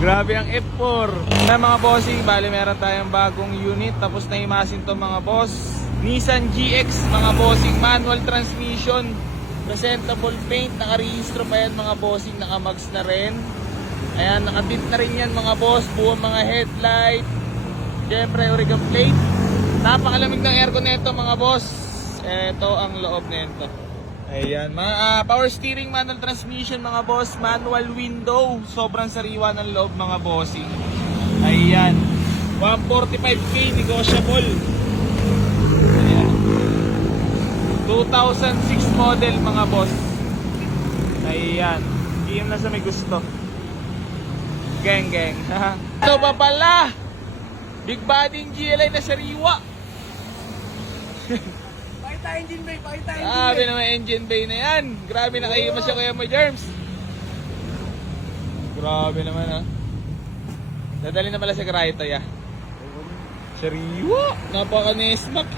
Grabe ang F4. Na mga bossing, bali meron tayong bagong unit. Tapos naimasin to mga boss. Nissan GX mga bossing, manual transmission, presentable paint, nakarehistro pa yan mga bossing, nakamags na rin. Ayan, nakatint na rin yan mga boss, buong mga headlight. Siyempre, Origa plate. Napakalamig ng aircon nito mga boss. Ito ang loob nito. Ayan, power steering, manual transmission mga boss, manual window, sobrang sariwa ng loob mga bossing. Ayan, 145k negotiable. Ayan, 2006 model mga boss. Ayan, PM na sa may gusto. Geng. Ito pa pala, big body GLI na sariwa. Pakita engine bay, pakita engine bay. Grabe naman engine bay na yan. Grabe na kayo siya kaya mo, Germs. Grabe naman ha. Dadali na pala sa Kraito ya. Sariwa. Napaka-nesmak.